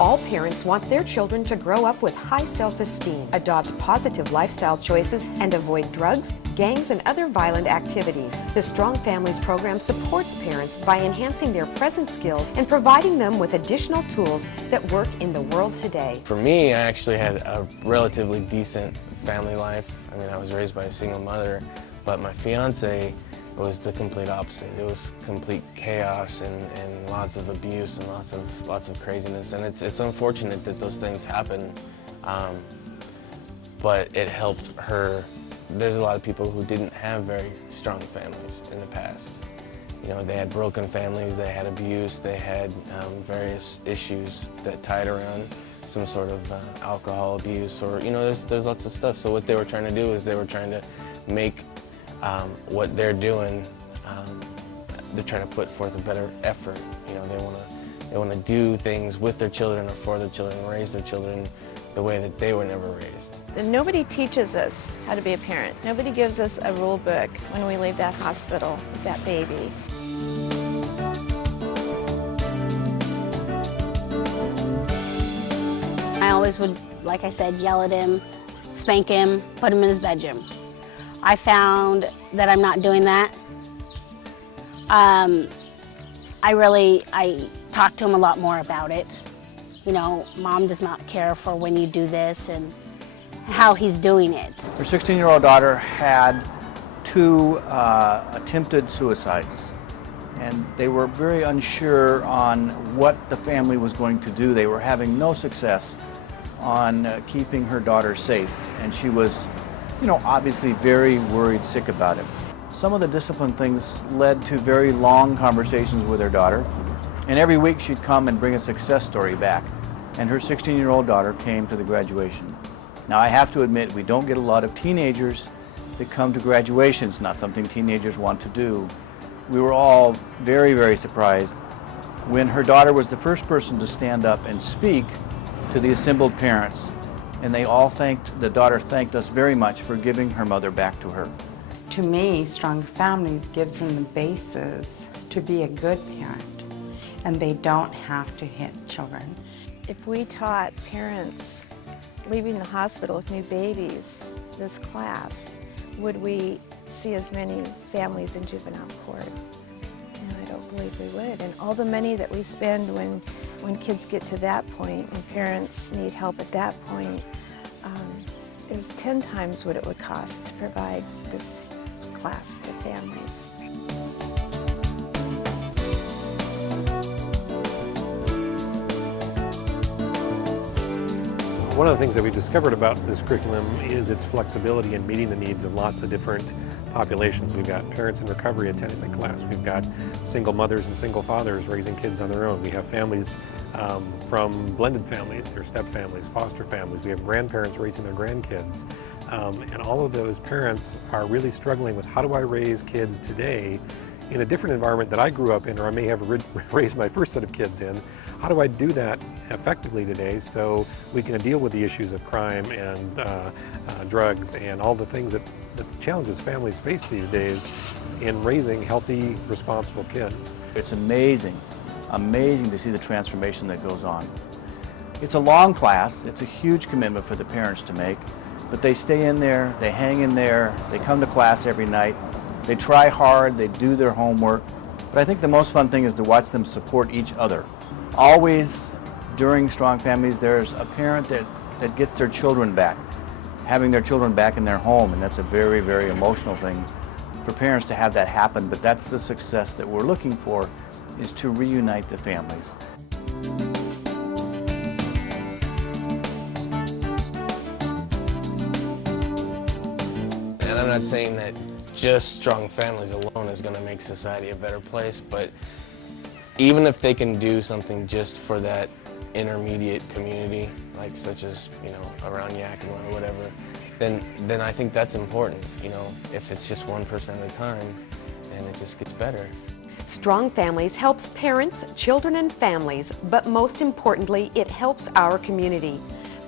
All parents want their children to grow up with high self-esteem, adopt positive lifestyle choices, and avoid drugs, gangs, and other violent activities. The Strong Families program supports parents by enhancing their present skills and providing them with additional tools that work in the world today. For me, I actually had a relatively decent family life. I mean, I was raised by a single mother, but my fiance was the complete opposite. It was complete chaos and lots of abuse and lots of craziness. And it's unfortunate that those things happen, but it helped her. There's a lot of people who didn't have very strong families in the past. You know, they had broken families, they had abuse, they had various issues that tied around some sort of alcohol abuse, or, you know, there's lots of stuff. So what they were trying to do is they were trying to make what they're doing, they're trying to put forth a better effort. You know, they want to do things with their children or for their children, raise their children the way that they were never raised. And nobody teaches us how to be a parent. Nobody gives us a rule book when we leave that hospital with that baby. I always would, like I said, yell at him, spank him, put him in his bedroom. I found that I'm not doing that. I talk to him a lot more about it. You know, Mom does not care for when you do this and how he's doing it. Her 16-year-old daughter had 2 attempted suicides, and they were very unsure on what the family was going to do. They were having no success on keeping her daughter safe, and she was, you know, obviously very worried sick about it. Some of the discipline things led to very long conversations with her daughter, and every week she'd come and bring a success story back, and her 16-year-old daughter came to the graduation. Now, I have to admit, we don't get a lot of teenagers that come to graduations, not something teenagers want to do. We were all very, very surprised when her daughter was the first person to stand up and speak to the assembled parents, and they all the daughter thanked us very much for giving her mother back to her. To me, Strong Families gives them the basis to be a good parent, and they don't have to hit children. If we taught parents leaving the hospital with new babies this class, would we see as many families in juvenile court? And I don't believe we would. And all the money that we spend when kids get to that point and parents need help at that point is 10 times what it would cost to provide this class to families. One of the things that we've discovered about this curriculum is its flexibility in meeting the needs of lots of different populations. We've got parents in recovery attending the class. We've got single mothers and single fathers raising kids on their own. We have families from blended families, their step families, foster families. We have grandparents raising their grandkids. And all of those parents are really struggling with, how do I raise kids today in a different environment that I grew up in, or I may have raised my first set of kids in? How do I do that effectively today so we can deal with the issues of crime and drugs and all the things that the challenges families face these days in raising healthy, responsible kids? It's amazing, amazing to see the transformation that goes on. It's a long class, it's a huge commitment for the parents to make, but they stay in there, they hang in there, they come to class every night, they try hard, they do their homework, but I think the most fun thing is to watch them support each other. Always during Strong Families, there's a parent that gets their children back, having their children back in their home, and that's a very, very emotional thing for parents to have that happen, but that's the success that we're looking for, is to reunite the families. And I'm not saying that just Strong Families alone is going to make society a better place, but even if they can do something just for that intermediate community, like such as, you know, around Yakima or whatever, then I think that's important. You know, if it's just one person at a time, then it just gets better. Strong Families helps parents, children, and families, but most importantly, it helps our community.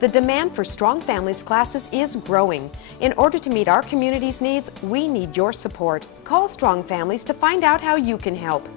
The demand for Strong Families classes is growing. In order to meet our community's needs, we need your support. Call Strong Families to find out how you can help.